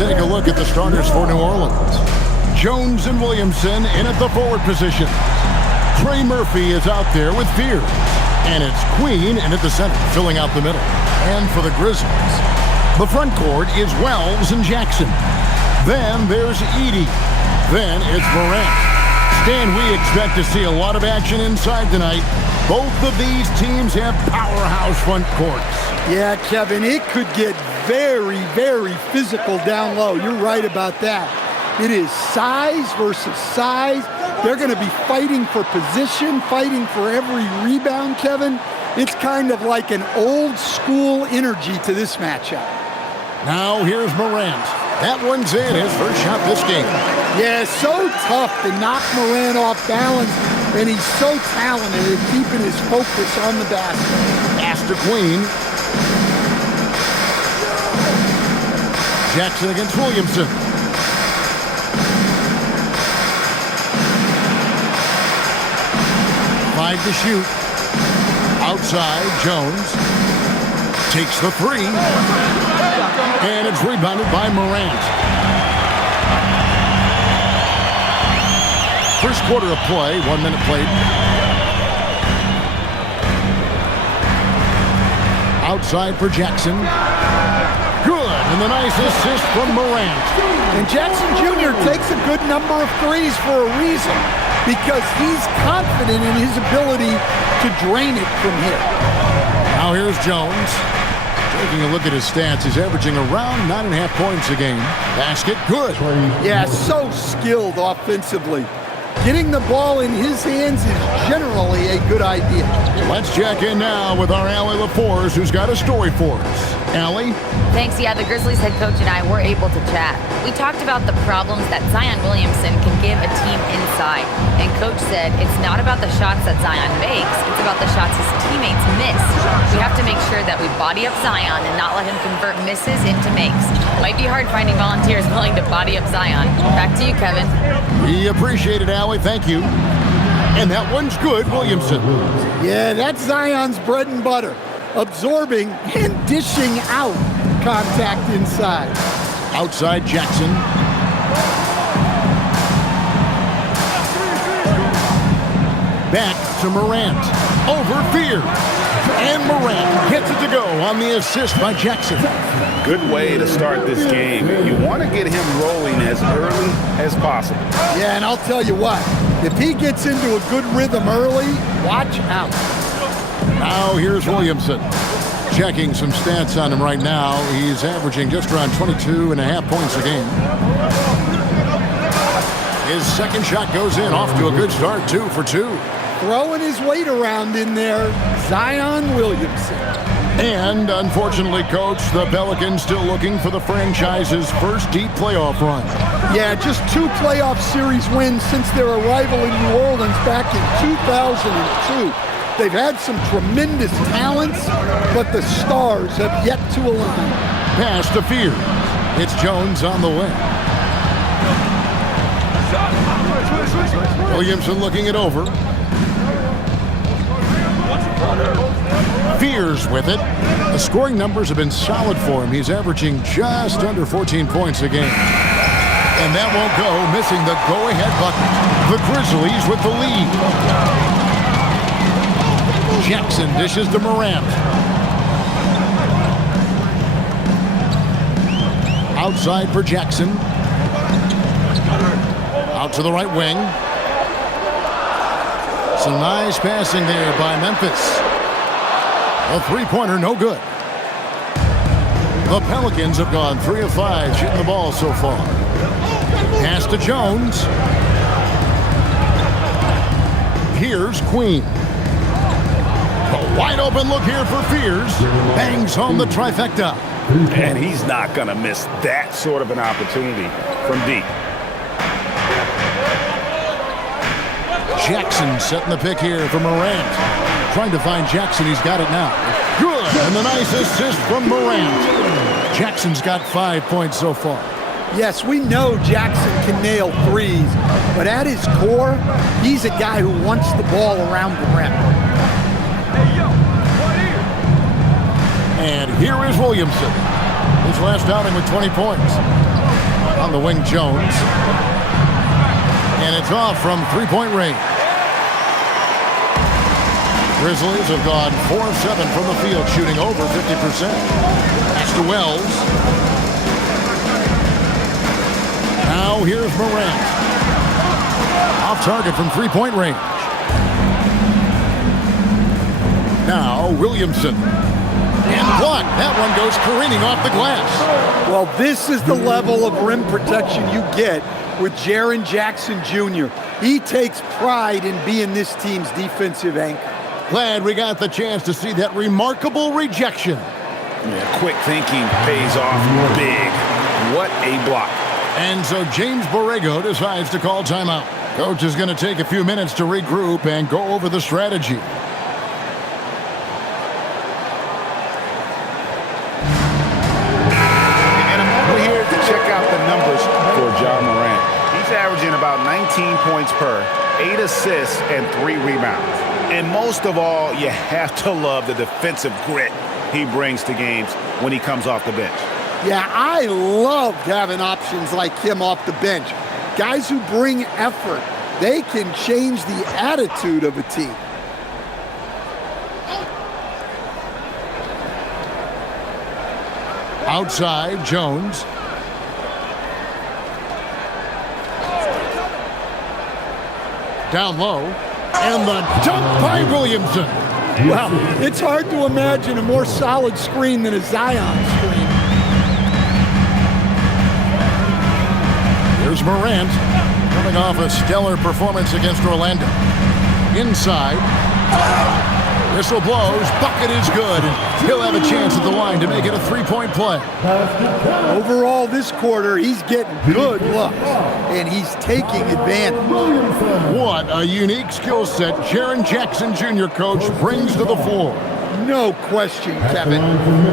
take a look at the starters for New Orleans. Jones and Williamson in at the forward position. Trey Murphy is out there with Fear. And it's Queen in at the center, filling out the middle. And for the Grizzlies, the front court is Wells and Jackson. Then there's Edey. Then it's Morant. Stan, we expect to see a lot of action inside tonight. Both of these teams have powerhouse front courts. Yeah, Kevin, it could get very, very physical down low. You're right about that. It is size versus size. They're going to be fighting for position, fighting for every rebound, Kevin. It's kind of like an old school energy to this matchup. Now here's Morant. That one's in, his first shot this game. Yeah, so tough to knock Morant off balance, and he's so talented at keeping his focus on the basket. Pass to Queen. Jackson against Williamson. Five to shoot. Outside, Jones takes the three. And it's rebounded by Morant. First quarter of play, 1 minute played. Outside for Jackson. Good, and the nice assist from Morant. And Jackson Jr. takes a good number of threes for a reason, because he's confident in his ability to drain it from here. Now here's Jones. Taking a look at his stats, he's averaging around 9.5 points a game. Basket, good. Yeah, so skilled offensively. Getting the ball in his hands is generally a good idea. Let's check in now with our Allie LaForce, who's got a story for us. Allie? Thanks. Yeah, the Grizzlies head coach and I were able to chat. We talked about the problems that Zion Williamson can give a team inside. And Coach said it's not about the shots that Zion makes, it's about the shots his teammates miss. We have to make sure that we body up Zion and not let him convert misses into makes. Might be hard finding volunteers willing to body up Zion. Back to you, Kevin. We appreciate it, Allie. Thank you. And that one's good, Williamson. Yeah, that's Zion's bread and butter. Absorbing and dishing out contact inside. Outside Jackson. Back to Morant. Over Fear. And Morant gets it to go on the assist by Jackson. Good way to start this game. You want to get him rolling as early as possible. Yeah, and I'll tell you what, if he gets into a good rhythm early, watch out. Now here's Williamson. Checking some stats on him right now. He's averaging just around 22.5 points a game. His second shot goes in, off to a good start, 2 for 2. Throwing his weight around in there, Zion Williamson. And unfortunately, Coach, the Pelicans still looking for the franchise's first deep playoff run. Yeah, just 2 playoff series wins since their arrival in New Orleans back in 2002. They've had some tremendous talents, but the stars have yet to align. Pass to Fear. It's Jones on the wing. Williamson looking it over. Fears with it. The scoring numbers have been solid for him. He's averaging just under 14 points a game. And that won't go, missing the go-ahead bucket. The Grizzlies with the lead. Jackson dishes to Morant. Outside for Jackson. Out to the right wing. Some nice passing there by Memphis. A three-pointer, no good. The Pelicans have gone 3 of 5 shooting the ball so far. Pass to Jones. Here's Queen. A wide open look here for Fears. Bangs home the trifecta. And he's not going to miss that sort of an opportunity from deep. Jackson setting the pick here for Morant. Trying to find Jackson. He's got it now. Good. And a nice assist from Morant. Jackson's got 5 points so far. Yes, we know Jackson can nail threes, but at his core, he's a guy who wants the ball around the rim. And here is Williamson. His last outing with 20 points. On the wing, Jones. And it's off from three-point range. Grizzlies have gone 4 of 7 from the field, shooting over 50%. Pass to Wells. Now here's Morant. Off target from three-point range. Now Williamson. And blocked. That one goes careening off the glass. Well, this is the level of rim protection you get with Jaren Jackson Jr. He takes pride in being this team's defensive anchor. Glad we got the chance to see that remarkable rejection. Yeah, quick thinking pays off big. What a block. And so James Borrego decides to call timeout. Coach is going to take a few minutes to regroup and go over the strategy. Check out the numbers for Ja Morant. He's averaging about 19 points per, 8 assists, and 3 rebounds. And most of all, you have to love the defensive grit he brings to games when he comes off the bench. Yeah, I loved having options like him off the bench. Guys who bring effort. They can change the attitude of a team. Outside, Jones. Down low. And the dunk by Williamson. Wow, it's hard to imagine a more solid screen than a Zion screen. Here's Morant, coming off a stellar performance against Orlando. Inside. Whistle blows. Bucket is good. He'll have a chance at the line to make it a three-point play. Overall, this quarter, he's getting good looks, and he's taking advantage. What a unique skill set Jaren Jackson Jr. coach brings to the floor. No question, Kevin.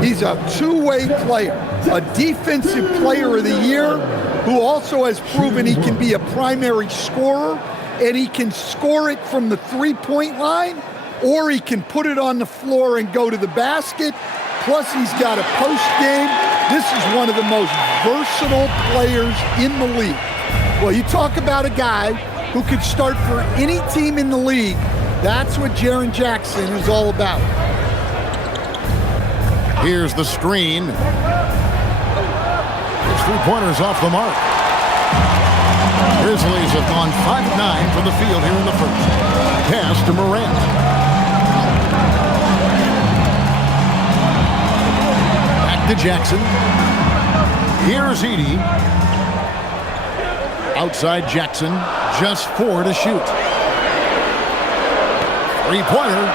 He's a two-way player, a defensive player of the year who also has proven he can be a primary scorer, and he can score it from the three-point line, or he can put it on the floor and go to the basket. Plus, he's got a post game. This is one of the most versatile players in the league. Well, you talk about a guy who could start for any team in the league. That's what Jaren Jackson is all about. Here's the screen. His three-pointers off the mark. Grizzlies have gone 5 of 9 from the field here in the first. Pass to Morant. To Jackson. Here's Edey. Outside Jackson. Just 4 to shoot. Three-pointer.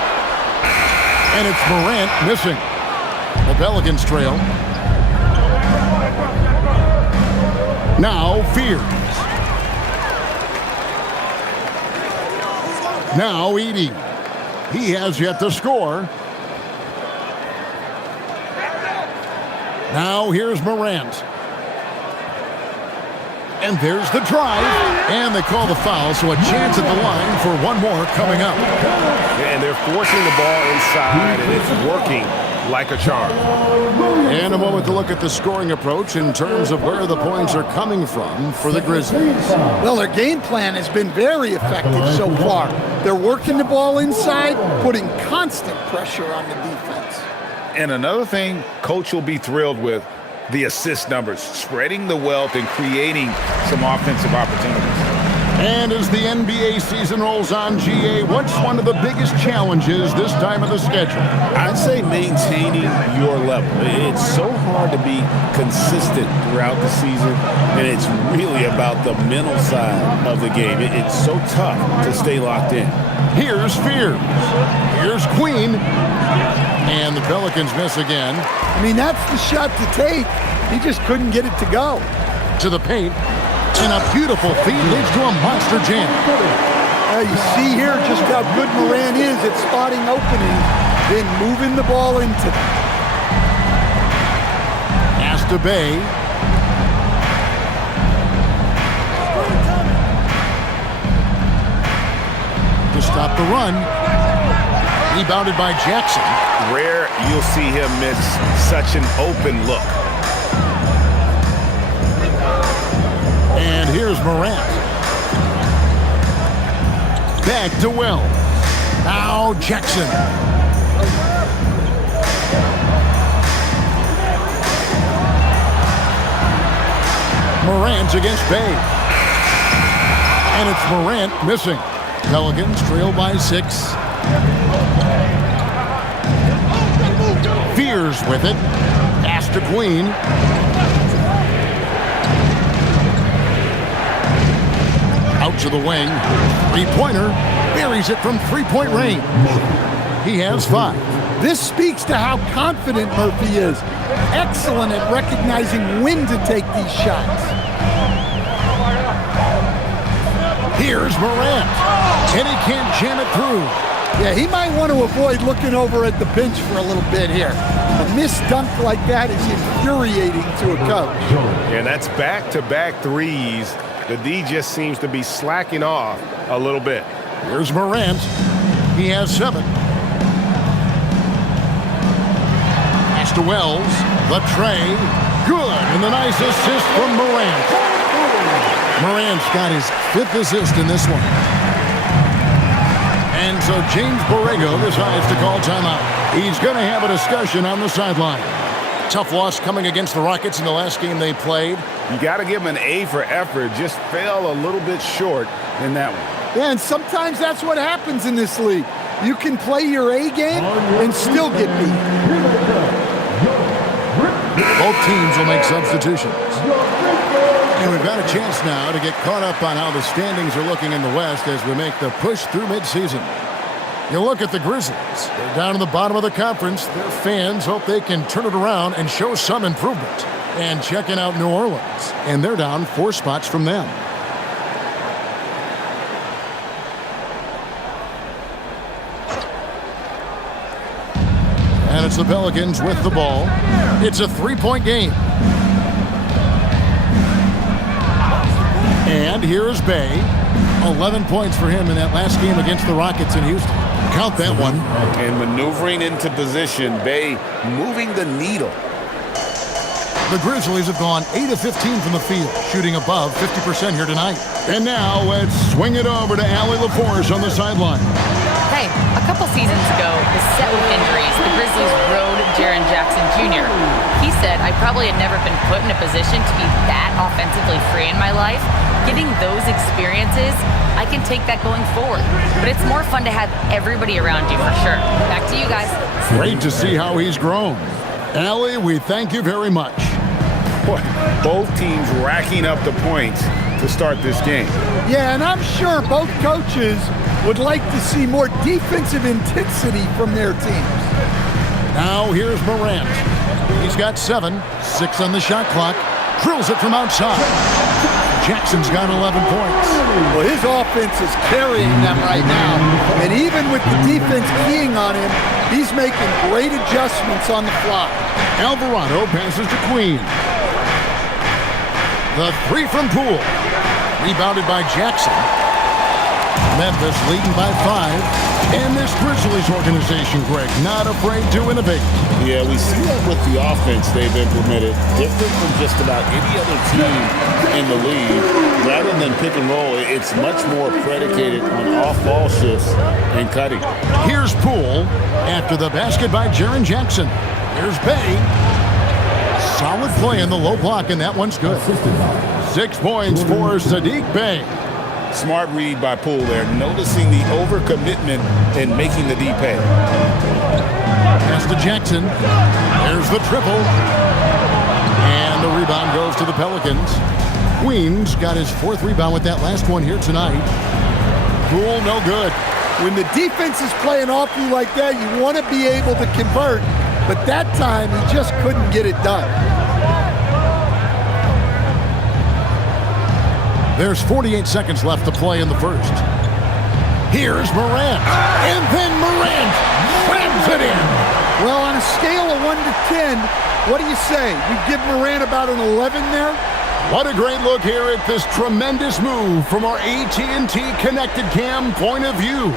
And it's Morant missing. The Pelicans trail. Now Fears. Now Edey. He has yet to score. Now here's Morant. And there's the drive. And they call the foul, so a chance at the line for one more coming up. And they're forcing the ball inside, and it's working like a charm. And a moment to look at the scoring approach in terms of where the points are coming from for the Grizzlies. Well, their game plan has been very effective so far. They're working the ball inside, putting constant pressure on the defense. And another thing Coach will be thrilled with, the assist numbers, spreading the wealth and creating some offensive opportunities. And as the NBA season rolls on, GA, what's one of the biggest challenges this time of the schedule? I'd say maintaining your level. It's so hard to be consistent throughout the season, and it's really about the mental side of the game. It's so tough to stay locked in. Here's Fears. Here's Queen. And the Pelicans miss again. I mean, that's the shot to take. He just couldn't get it to go. To the paint. And a beautiful feed leads to a monster jam. You see here just how good Morant is at spotting openings, then moving the ball into them. Pass to Bay. To stop the run. Rebounded by Jackson. Rare you'll see him miss such an open look. Here's Morant. Back to Wells. Now Jackson. Morant's against Bay. And it's Morant missing. Pelicans trail by 6. Fears with it. Pass to Queen. Out to the wing. Three-pointer. Buries it from three-point range. He has 5. This speaks to how confident Murphy is. Excellent at recognizing when to take these shots. Here's Morant. And he can't jam it through. Yeah, he might want to avoid looking over at the bench for a little bit here. A missed dunk like that is infuriating to a coach. And that's back-to-back threes. The D just seems to be slacking off a little bit. Here's Morant. He has 7. Pass to Wells. The tray. Good. And the nice assist from Morant. Morant's got his 5th assist in this one. And so James Borrego decides to call timeout. He's going to have a discussion on the sideline. Tough loss coming against the Rockets in the last game they played. You got to give him an A for effort. Just fell a little bit short in that one. Yeah, and sometimes that's what happens in this league. You can play your A game and still get beat. Both teams will make substitutions. And we've got a chance now to get caught up on how the standings are looking in the West as we make the push through midseason. You look at the Grizzlies. They're down in the bottom of the conference. Their fans hope they can turn it around and show some improvement. And checking out New Orleans. And they're down 4 spots from them. And it's the Pelicans with the ball. It's a 3-point game. And here's Bay. 11 points for him in that last game against the Rockets in Houston. Count that one. And maneuvering into position, Bay moving the needle. The Grizzlies have gone 8 of 15 from the field, shooting above 50% here tonight. And now let's swing it over to Allie LaForce on the sideline. Hey, a couple seasons ago, beset with injuries, the Grizzlies rode Jaren Jackson Jr. He said, I probably had never been put in a position to be that offensively free in my life. Getting those experiences, I can take that going forward. But it's more fun to have everybody around you for sure. Back to you guys. Great to see how he's grown. Allie, we thank you very much. Both teams racking up the points to start this game. Yeah, and I'm sure both coaches would like to see more defensive intensity from their teams. Now here's Morant. He's got 7, 6 on the shot clock. Drills it from outside. Jackson's got 11 points. Well, his offense is carrying them right now. And even with the defense keying on him, he's making great adjustments on the fly. Alvarado passes to Queen. The 3 from Poole. Rebounded by Jackson. Memphis leading by 5. And this Grizzlies organization, Greg, not afraid to innovate. Yeah, we see that with the offense they've implemented. Different from just about any other team in the league. Rather than pick and roll, it's much more predicated on off-ball shifts and cutting. Here's Poole after the basket by Jaren Jackson. Here's Bay. Solid play in the low block, and that one's good. 6 points for Saddiq Bey. Smart read by Poole there, noticing the overcommitment and making the D pay. Pass to Jackson. There's the triple. And the rebound goes to the Pelicans. Queen's got his 4th rebound with that last one here tonight. Poole, no good. When the defense is playing off you like that, you want to be able to convert. But that time, he just couldn't get it done. There's 48 seconds left to play in the first. Here's Morant. And then Morant slams it in. Well, on a scale of 1 to 10, what do you say? You give Morant about an 11 there? What a great look here at this tremendous move from our AT&T Connected Cam point of view.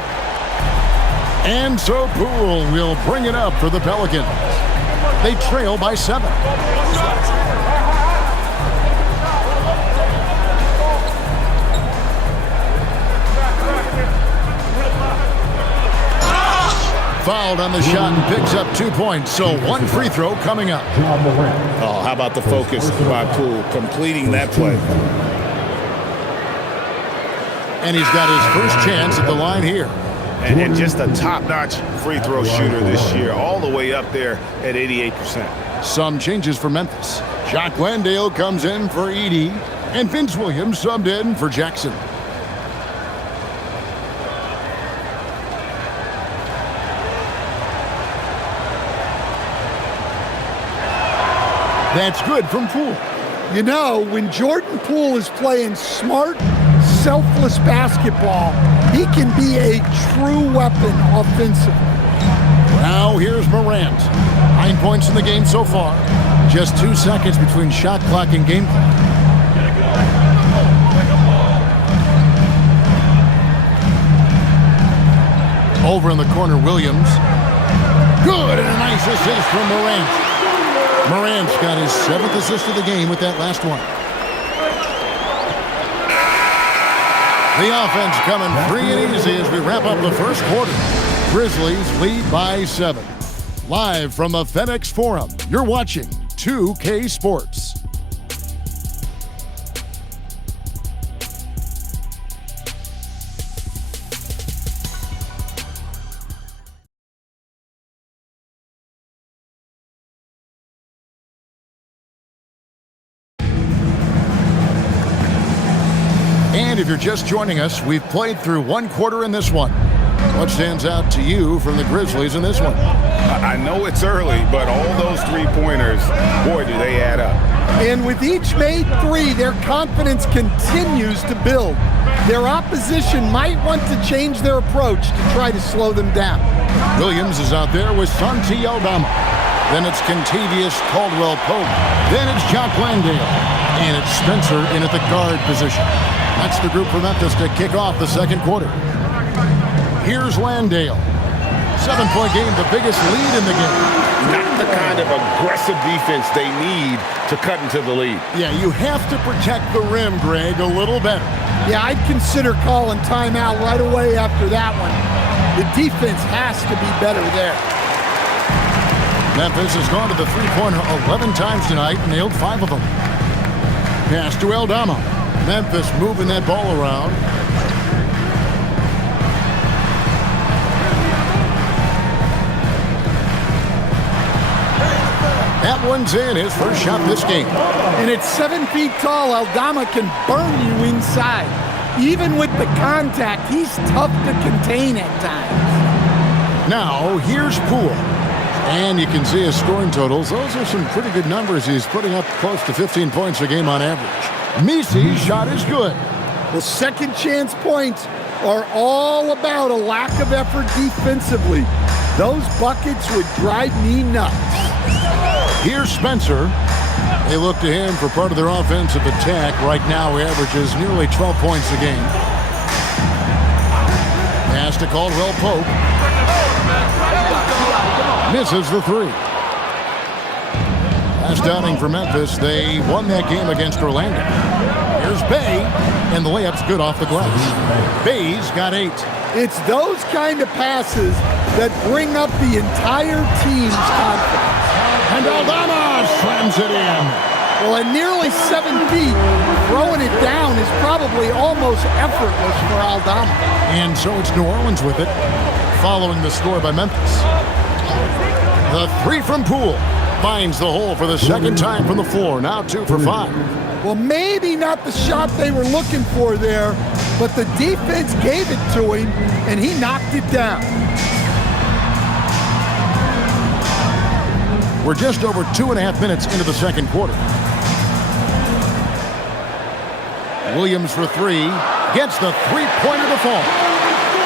And so Poole will bring it up for the Pelicans. They trail by 7. fouled on the shot and picks up 2 points. So one free throw coming up. Oh, how about the focus by Poole completing that play? And he's got his first chance at the line here. And just a top-notch free throw shooter this year, all the way up there at 88%. Some changes for Memphis. Jock Landale comes in for Edey, and Vince Williams subbed in for Jackson. That's good from Poole. You know, when Jordan Poole is playing smart, selfless basketball, he can be a true weapon offensively. Now here's Morant. 9 points in the game so far. Just 2 seconds between shot clock and game clock. Over in the corner, Williams. Good, and a nice assist from Morant. Morant's got his 7th assist of the game with that last one. The offense coming free and easy as we wrap up the first quarter. Grizzlies lead by 7. Live from the FedEx Forum, you're watching 2K Sports. And if you're just joining us, we've played through one quarter in this one. What stands out to you from the Grizzlies in this one? I know it's early, but all those three-pointers, boy, do they add up. And with each made three, their confidence continues to build. Their opposition might want to change their approach to try to slow them down. Williams is out there with Santi Aldama. Then it's Kentavious Caldwell-Pope. Then it's Jock Landale. And it's Spencer in at the guard position. That's the group for Memphis to kick off the second quarter. Here's Landale. 7-point game, the biggest lead in the game. Not the kind of aggressive defense they need to cut into the lead. Yeah, you have to protect the rim, Greg, a little better. Yeah, I'd consider calling timeout right away after that one. The defense has to be better there. Memphis has gone to the three-pointer 11 times tonight and nailed 5 of them. Pass to Aldama. Memphis moving that ball around. That one's in, his first shot this game. And at 7 feet tall, Aldama can burn you inside. Even with the contact, he's tough to contain at times. Now, here's Poole. And you can see his scoring totals. Those are some pretty good numbers. He's putting up close to 15 points a game on average. Misi's shot is good. Well, second chance points are all about a lack of effort defensively. Those buckets would drive me nuts. Here's Spencer. They look to him for part of their offensive attack. Right now, he averages nearly 12 points a game. Pass to Caldwell-Pope. Misses the three. Last outing for Memphis, they won that game against Orlando. Here's Bay, and the layup's good off the glass. Bay's got 8. It's those kind of passes that bring up the entire team's confidence. And Aldama slams it in. Well, at nearly 7 feet, throwing it down is probably almost effortless for Aldama. And so it's New Orleans with it, following the score by Memphis. The three from Poole finds the hole for the second time from the floor. Now 2 for 5. Well, maybe not the shot they were looking for there, but the defense gave it to him, and he knocked it down. We're just over 2.5 minutes into the second quarter. Williams for 3. Gets the three-pointer to fall.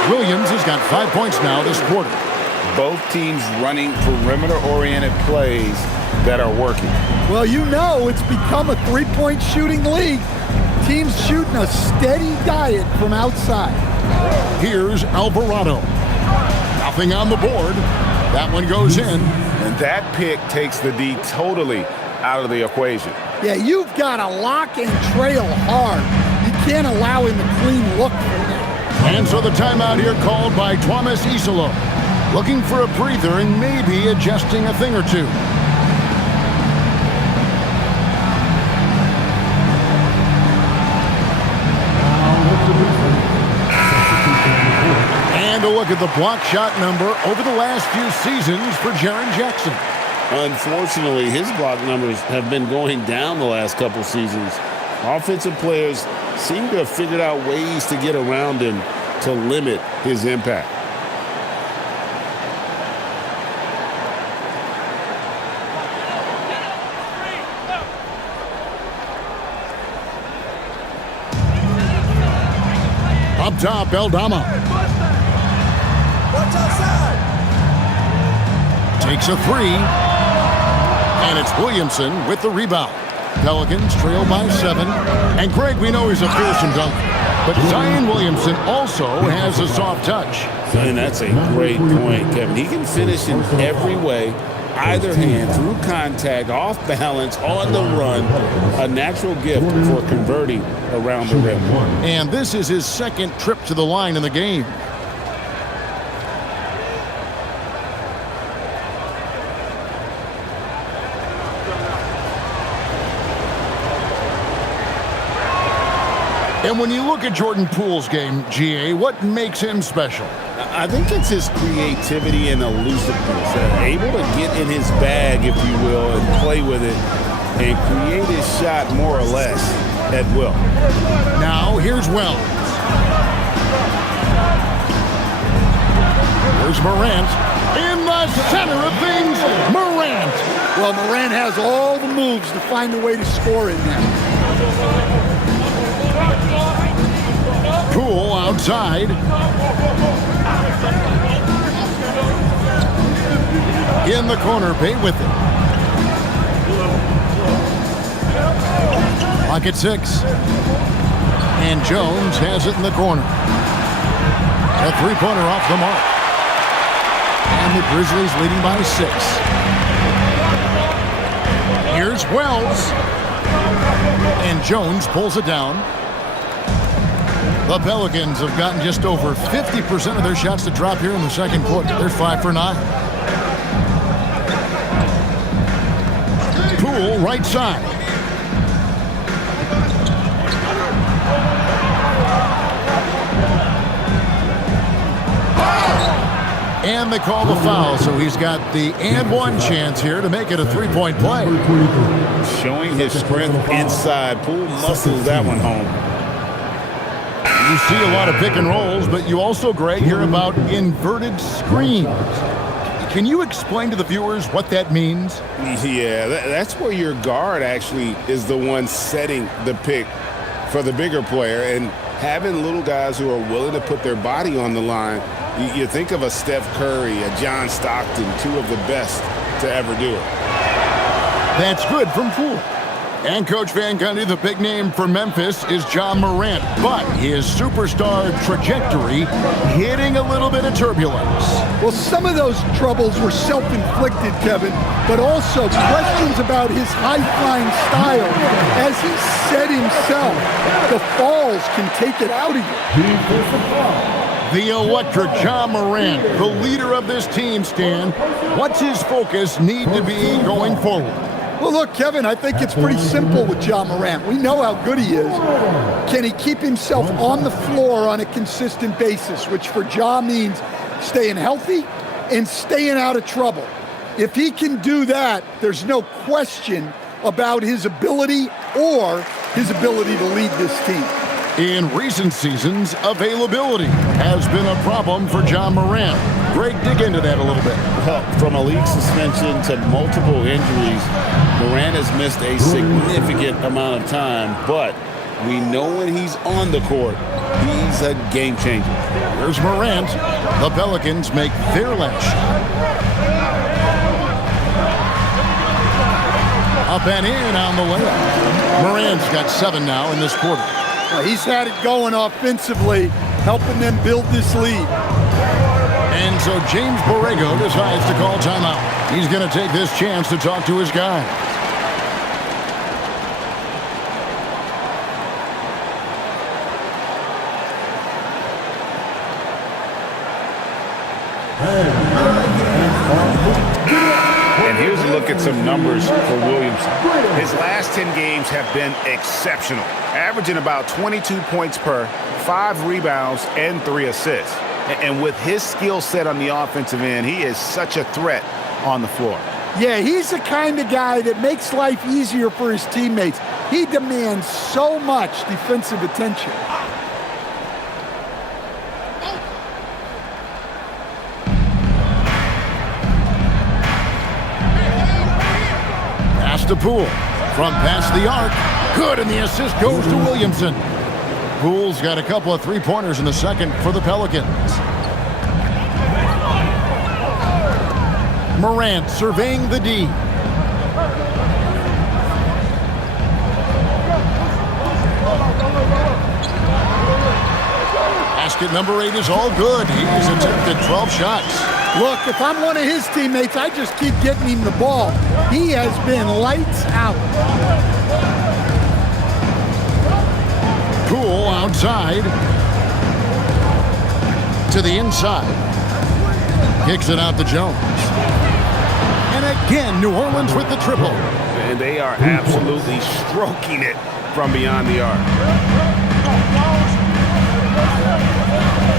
Williams has got 5 points now this quarter. Both teams running perimeter-oriented plays that are working. Well, you know it's become a three-point shooting league. Teams shooting a steady diet from outside. Here's Alvarado. Nothing on the board. That one goes in. And that pick takes the D totally out of the equation. Yeah, you've got to lock and trail hard. You can't allow him a clean look for that. And so the timeout here called by Thomas Isolo. looking for a breather and maybe adjusting a thing or two. And a look at the block shot number over the last few seasons for Jaren Jackson. Unfortunately, his block numbers have been going down the last couple seasons. Offensive players seem to have figured out ways to get around him to limit his impact. Up top, Aldama. Takes a three. And it's Williamson with the rebound. Pelicans trail by 7. And Greg, we know he's a fearsome dunker. But Zion Williamson also has a soft touch. And that's a great point, Kevin. He can finish in every way. Either hand, through contact, off balance, on the run. A natural gift for converting around the rim. And this is his second trip to the line in the game. And when you look at Jordan Poole's game, GA, what makes him special? I think it's his creativity and elusiveness. Able to get in his bag, if you will, and play with it and create his shot more or less at will. Now, here's Wells. Here's Morant. In the center of things, Morant. Well, Morant has all the moves to find a way to score in there. Poole outside. In the corner, Bay with it. Clock at 6. And Jones has it in the corner. A three-pointer off the mark. And the Grizzlies leading by 6. Here's Wells. And Jones pulls it down. The Pelicans have gotten just over 50% of their shots to drop here in the second quarter. They're 5 for 9. Poole, right side. And they call the foul, so he's got the and one chance here to make it a three-point play. Showing his strength inside. Poole muscles that one home. You see a lot of pick and rolls, but you also, Greg, hear about inverted screens. Can you explain to the viewers what that means? Yeah, that's where your guard actually is the one setting the pick for the bigger player, and having little guys who are willing to put their body on the line. You think of a Steph Curry, a John Stockton, two of the best to ever do it. That's good from Poole. And Coach Van Gundy, the big name for Memphis is John Morant, but his superstar trajectory hitting a little bit of turbulence. Well, some of those troubles were self-inflicted, Kevin, but also questions about his high-flying style. As he said himself, the falls can take it out of you. The electric John Morant, the leader of this team, Stan. What's his focus need to be going forward? Well, look, Kevin, I think it's pretty simple with John Morant. We know how good he is. Can he keep himself on the floor on a consistent basis, which for Ja means staying healthy and staying out of trouble. If he can do that, there's no question about his ability or his ability to lead this team. In recent seasons, availability has been a problem for John Morant. Greg, dig into that a little bit. Well, from a league suspension to multiple injuries, Morant has missed a significant amount of time, but we know when he's on the court, he's a game changer. Here's Morant. The Pelicans make their last shot. Up and in on the layup. Morant's got 7 now in this quarter. Well, he's had it going offensively, helping them build this lead. And so James Borrego decides to call timeout. He's going to take this chance to talk to his guy. look at some numbers for Williamson. His last 10 games have been exceptional, averaging about 22 points per, 5 rebounds, and 3 assists. And with his skill set on the offensive end, he is such a threat on the floor. Yeah, he's the kind of guy that makes life easier for his teammates. He demands so much defensive attention. Pass to Poole. From past the arc. Good, and the assist goes to Williamson. Poole's got a couple of three-pointers in the second for the Pelicans. Morant surveying the D. Basket number 8 is all good. He's attempted 12 shots. Look, if I'm one of his teammates, I just keep getting him the ball. He has been lights out. Poole outside. To the inside. Kicks it out to Jones. And again, New Orleans with the triple. And they are absolutely stroking it from beyond the arc.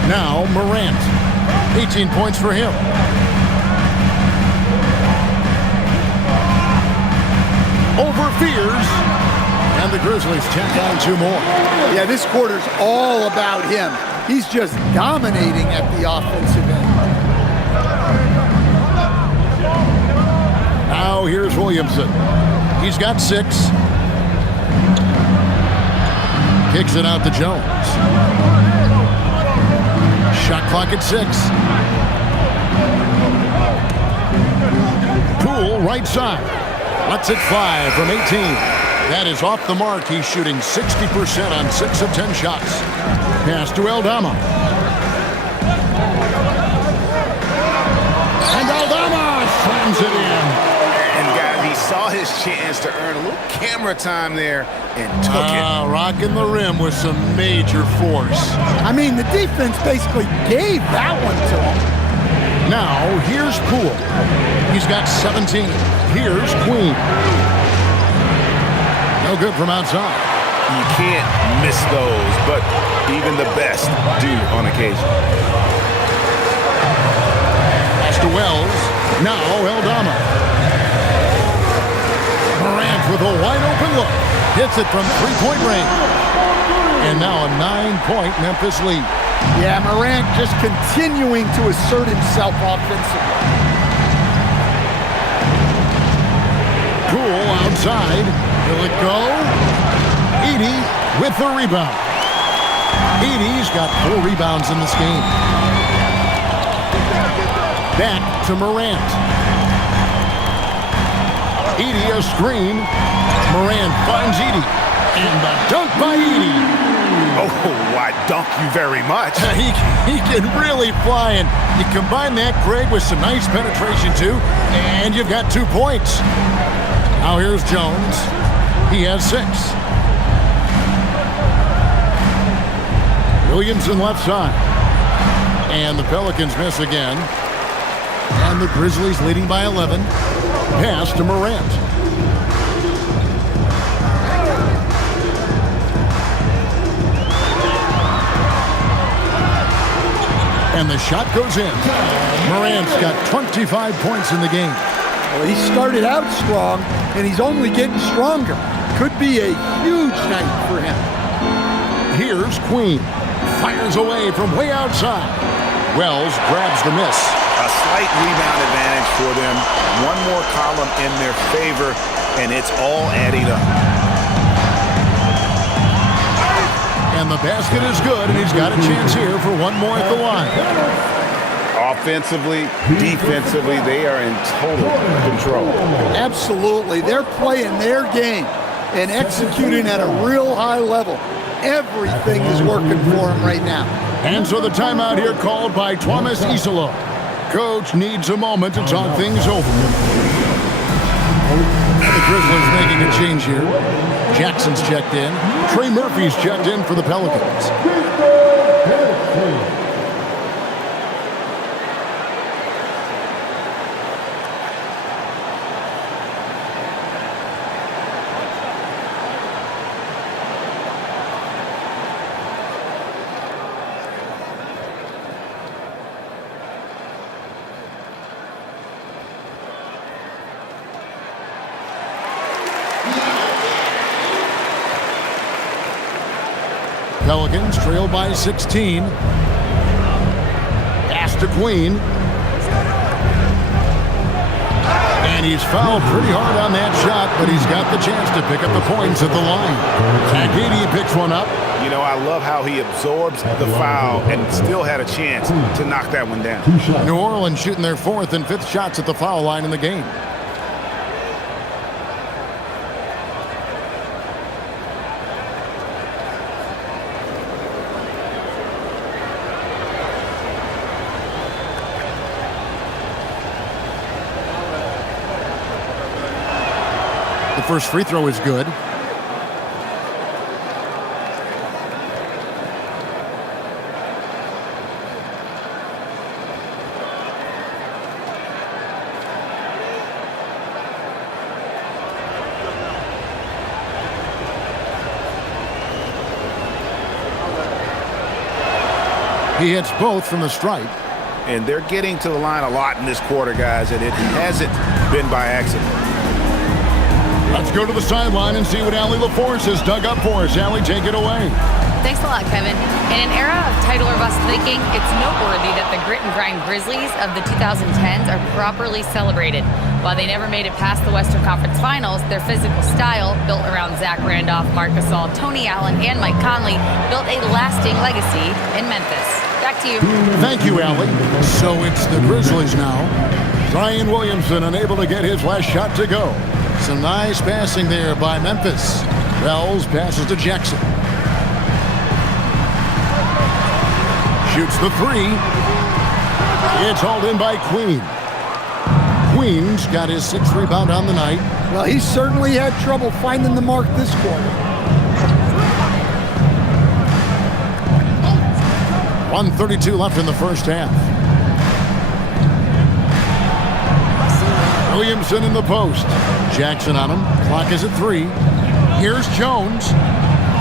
Now Morant. 18 points for him. Over Fears. And the Grizzlies tack on 2 more. Yeah, this quarter's all about him. He's just dominating at the offensive end. Now here's Williamson. He's got 6. Kicks it out to Jones. Shot clock at 6. Poole right side. Lets it fly from 18. That is off the mark. He's shooting 60% on 6 of 10 shots. Pass to Aldama. And Aldama slams it in. And guys, he saw his chance to earn a little camera time there and took it. Rocking the rim with some major force. I mean, the defense basically gave that one to him. Now, here's Poole. He's got 17. Here's Queen. No good from outside. You can't miss those, but even the best do on occasion. Pass to Wells. Now Aldama. Morant with a wide open look. Hits it from 3-point range. And now a 9-point Memphis lead. Yeah, Morant just continuing to assert himself offensively. Poole outside. Will it go? Edey with the rebound. Edey's got 4 rebounds in this game. Back to Morant. Edey a screen. Morant finds Edey. And the dunk by Edey. Oh, I dunk you very much. He can really fly, and you combine that, Craig, with some nice penetration, too, and you've got 2 points. Now here's Jones. He has 6. Williamson left side. And the Pelicans miss again. And the Grizzlies leading by 11. Pass to Morant. And the shot goes in. Morant's got 25 points in the game. Well, he started out strong, and he's only getting stronger. Could be a huge night for him. Here's Queen. Fires away from way outside. Wells grabs the miss. A slight rebound advantage for them. One more column in their favor, and it's all adding up. And the basket is good, and he's got a chance here for one more at the line. Offensively, defensively, they are in total control. Absolutely. They're playing their game and executing at a real high level. Everything is working for them right now. And so the timeout here called by Thomas Isola. Coach needs a moment to talk things over. The Grizzlies making a change here. Jackson's checked in. Trey Murphy's checked in for the Pelicans. Pelicans trail by 16. Pass to Queen. And he's fouled pretty hard on that shot, but he's got the chance to pick up the points at the line. Agidi picks one up. You know, I love how he absorbs the foul and still had a chance to knock that one down. New Orleans shooting their 4th and 5th shots at the foul line in the game. The first free throw is good. He hits both from the stripe. And they're getting to the line a lot in this quarter, guys, and it hasn't been by accident. Let's go to the sideline and see what Allie LaForce has dug up for us. Allie, take it away. Thanks a lot, Kevin. In an era of title or bust thinking, it's noteworthy that the grit and grind Grizzlies of the 2010s are properly celebrated. While they never made it past the Western Conference Finals, their physical style, built around Zach Randolph, Marc Gasol, Tony Allen, and Mike Conley, built a lasting legacy in Memphis. Back to you. Thank you, Allie. So it's the Grizzlies now. Zion Williamson unable to get his last shot to go. Some nice passing there by Memphis. Wells passes to Jackson. Shoots the 3. It's hauled in by Queen. Queen's got his 6th rebound on the night. Well, he certainly had trouble finding the mark this quarter. 1:32 left in the first half. Williamson in the post. Jackson on him. Clock is at 3. Here's Jones.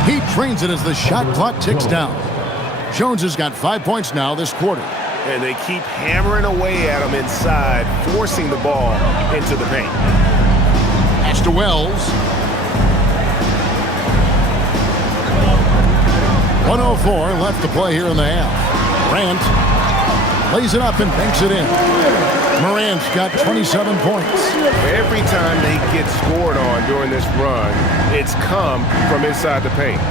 He trains it as the shot clock ticks down. Jones has got 5 points now this quarter. And they keep hammering away at him inside, forcing the ball into the paint. Pass to Wells. 1:04 left to play here in the half. Morant lays it up and banks it in. Morant's got 27 points. Every time they get scored on during this run, it's come from inside the paint.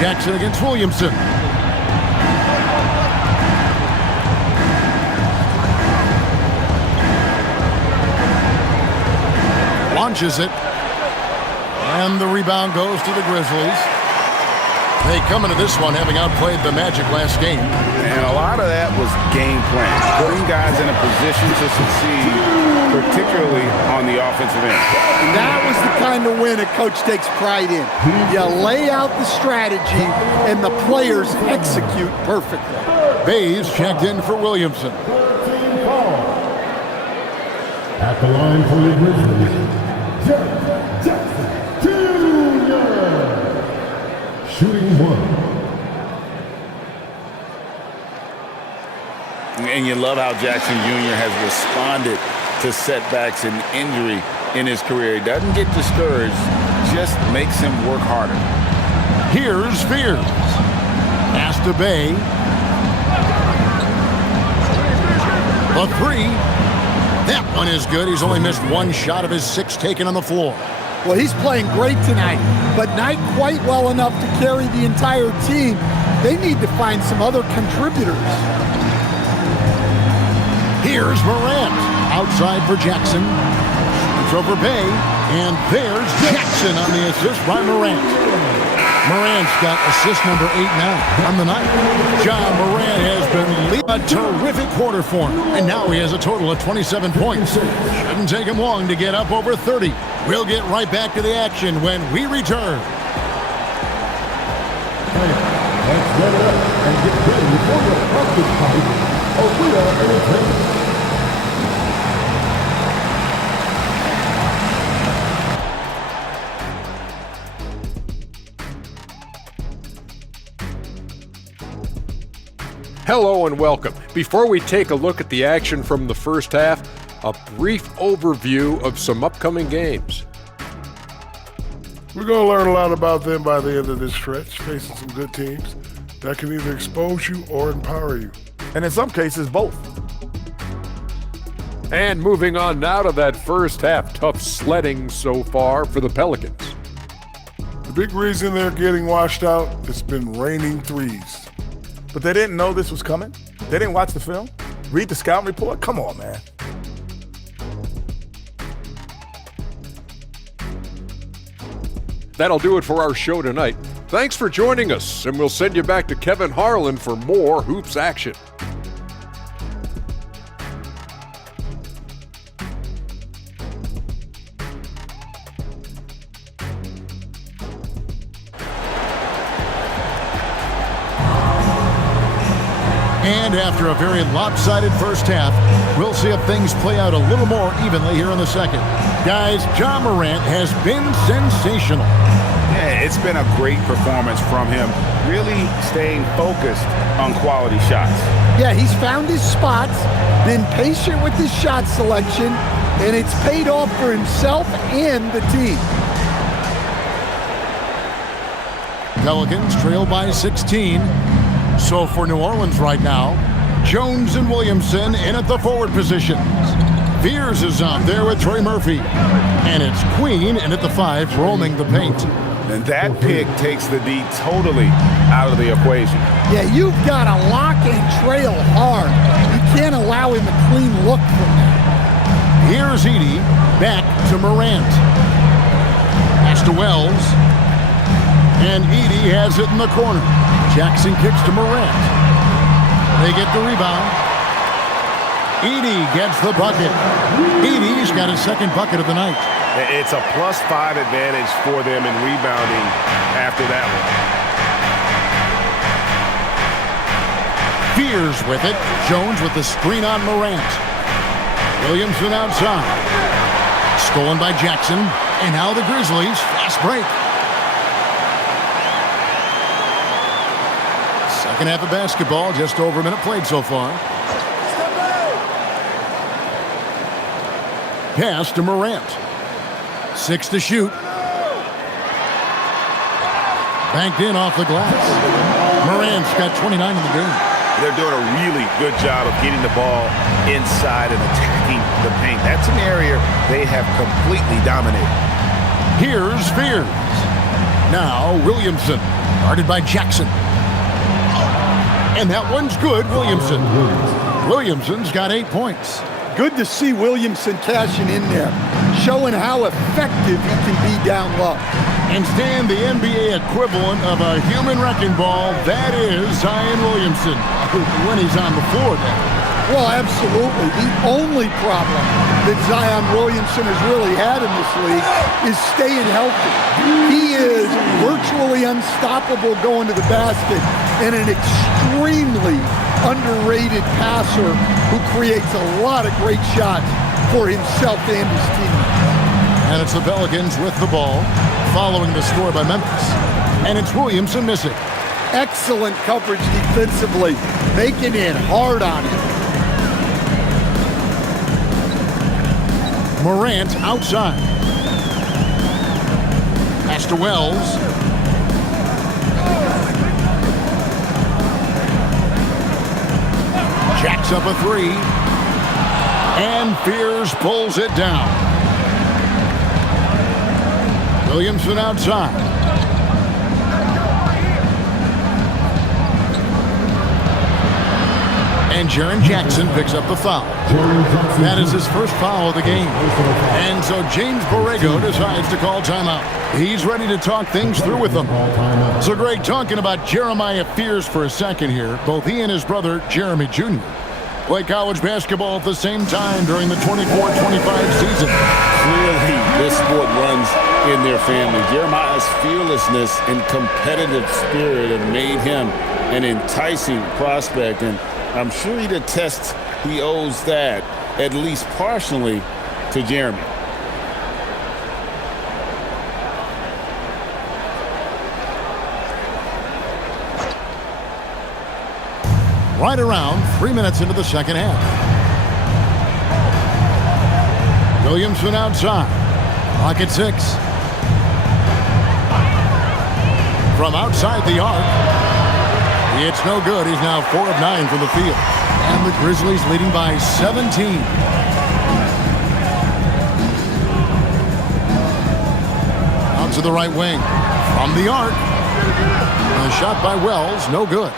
Jackson against Williamson. Launches it. And the rebound goes to the Grizzlies. They come into this one having outplayed the Magic last game. And a lot of that was game plan, putting guys in a position to succeed, particularly on the offensive end. That was the kind of win a coach takes pride in. You lay out the strategy, and the players execute perfectly. Bays checked in for Williamson. At the line for the Grizzlies, Jackson Jr. Shooting 1. And you love how Jackson Jr. has responded to setbacks and injury in his career. He doesn't get discouraged, just makes him work harder. Here's Fears. Pass to Bay. The 3. That one is good. He's only missed 1 shot of his 6 taken on the floor. Well, he's playing great tonight, but not quite well enough to carry the entire team. They need to find some other contributors. Here's Morant. Outside for Jackson. It's over Bay. And there's Jackson on the assist by Morant. Morant's got assist number 8 now on the night. John Morant has been leading a terrific quarter for him. And now he has a total of 27 points. Shouldn't take him long to get up over 30. We'll get right back to the action when we return. Let's get it up and get ready for your practice fight of real entertainment. Hello and welcome. Before we take a look at the action from the first half, a brief overview of some upcoming games. We're going to learn a lot about them by the end of this stretch, facing some good teams that can either expose you or empower you. And in some cases, both. And moving on now to that first half, tough sledding so far for the Pelicans. The big reason they're getting washed out, it's been raining threes. But they didn't know this was coming? They didn't watch the film? Read the scouting report? Come on, man. That'll do it for our show tonight. Thanks for joining us, and we'll send you back to Kevin Harlan for more hoops action. And after a very lopsided first half, we'll see if things play out a little more evenly here in the second. Guys, Ja Morant has been sensational. Yeah, it's been a great performance from him, really staying focused on quality shots. Yeah, he's found his spots, been patient with his shot selection, and it's paid off for himself and the team. Pelicans trail by 16. So for New Orleans right now, Jones and Williamson in at the forward positions. Fears is out there with Trey Murphy. And it's Queen in at the 5, roaming the paint. And that pick takes the D totally out of the equation. Yeah, you've got to lock and trail hard. You can't allow him a clean look from that. Here's Edey, back to Morant. Pass to Wells. And Edey has it in the corner. Jackson kicks to Morant. They get the rebound. Edey gets the bucket. Edey's got his second bucket of the night. It's a +5 advantage for them in rebounding after that one. Fears with it. Jones with the screen on Morant. Williamson outside. Stolen by Jackson. And now the Grizzlies. Fast break. Second half of basketball, just over a minute played so far. Pass to Morant. 6 to shoot. Banked in off the glass. Morant's got 29 in the game. They're doing a really good job of getting the ball inside and attacking the paint. That's an area they have completely dominated. Here's Fears. Now Williamson, guarded by Jackson. And that one's good, Williamson. Williamson's got 8 points. Good to see Williamson cashing in there, showing how effective he can be down low. And Stan, the NBA equivalent of a human wrecking ball, that is Zion Williamson, when he's on the floor now. Well, absolutely. The only problem that Zion Williamson has really had in this league is staying healthy. He is virtually unstoppable going to the basket and an extremely underrated passer who creates a lot of great shots for himself and his team. And it's the Pelicans with the ball, following the score by Memphis. And it's Williamson missing. Excellent coverage defensively, making it hard on him. Morant outside. Pass to Wells. Jacks up a 3. And Fears pulls it down. Williamson outside. And Jaren Jackson picks up the foul. That is his first foul of the game. And so James Borrego decides to call timeout. He's ready to talk things through with them. So Greg, talking about Jeremiah Fears for a second here. Both he and his brother, Jeremy Jr., play college basketball at the same time during the 24-25 season. Clearly, this sport runs in their family. Jeremiah's fearlessness and competitive spirit have made him an enticing prospect, and I'm sure he'd attest he owes that, at least partially, to Jeremy. Right around 3 minutes into the second half. Williamson outside. Clock at 6. from outside the arc. It's no good. He's now 4 of 9 from the field. And the Grizzlies leading by 17. Out to the right wing. From the arc. A shot by Wells. No good.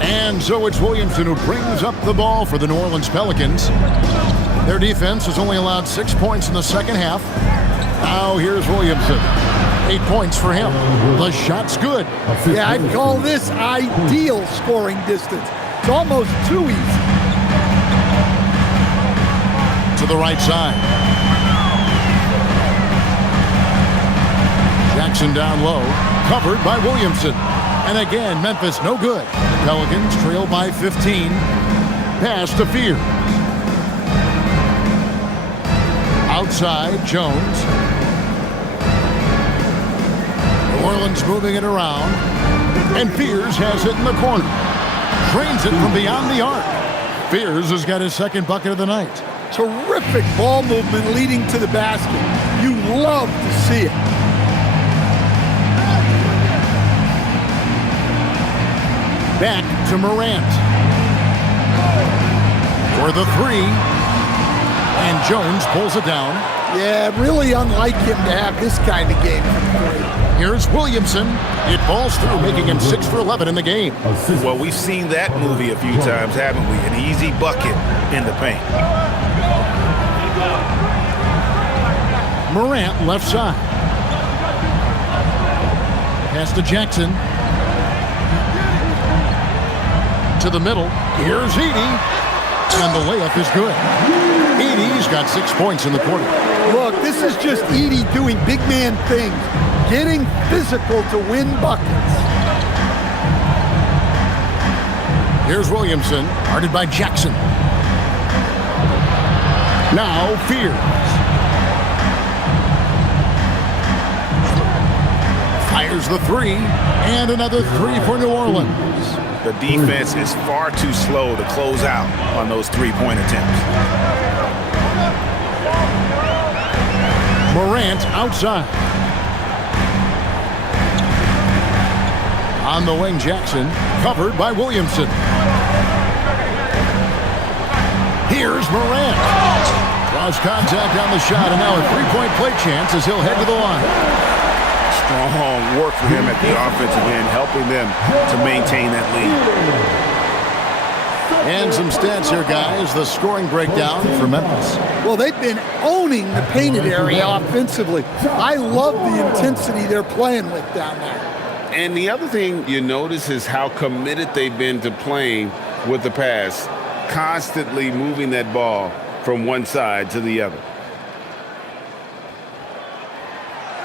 And so it's Williamson who brings up the ball for the New Orleans Pelicans. Their defense has only allowed 6 points in the second half. Now here's Williamson. 8 points for him. The shot's good. Yeah, I'd call this ideal scoring distance. It's almost too easy. To the right side. Jackson down low. Covered by Williamson. And again, Memphis no good. Pelicans trail by 15. Pass to Fear. Outside, Jones. New Orleans moving it around. And Fears has it in the corner. Drains it from beyond the arc. Fears has got his second bucket of the night. Terrific ball movement leading to the basket. You love to see it. Back to Morant. For the three. And Jones pulls it down. Yeah, really unlike him to have this kind of game from three. Here's Williamson. It falls through, making him 6 for 11 in the game. Well, we've seen that movie a few times, haven't we? An easy bucket in the paint. Morant left side. Pass to Jackson. To the middle. Here's Edey. And the layup is good. Edey's got 6 points in the quarter. Look, this is just Edey doing big man things. Getting physical to win buckets. Here's Williamson. Guarded by Jackson. Now Fears. Fires the three. And another three for New Orleans. The defense is far too slow to close out on those three-point attempts. Morant outside. On the wing, Jackson. Covered by Williamson. Here's Morant. Draws contact on the shot, and now a three-point play chance as he'll head to the line. Strong work for him at the offensive end, helping them to maintain that lead. And some stats here, guys. The scoring breakdown for Memphis. Well, they've been owning the painted area offensively. I love the intensity they're playing with down there. And the other thing you notice is how committed they've been to playing with the pass, constantly moving that ball from one side to the other.